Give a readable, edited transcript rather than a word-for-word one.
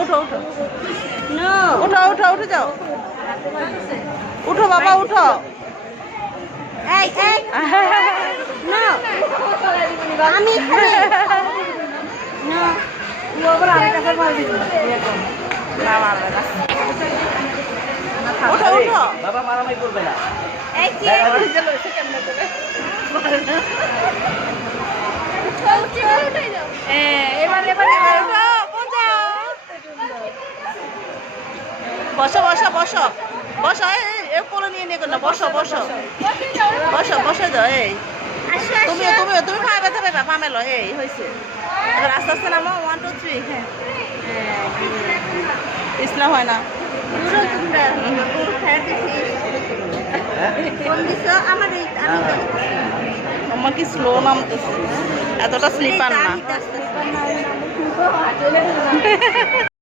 উঠো উঠো উঠো উঠো উঠে যাও, উঠো বাবা উঠো। আমি উঠো উঠো বাবা মারামারি করবে না। বসো বসো বসো বসো, এই কোলে নিয়ে নিয়ে না, বসো বসো বসো বসে যাও। এই তুমিও তুমিও তুমি খাওয়া ব্যথা পাইবা, পামেলো। এই হয়েছে, এবার আস্তে আস্তে নামো। 1 2 3। হ্যাঁ ইসলা হয় না। আমার কি স্লো নামতেছে, এতটা স্লিপার না।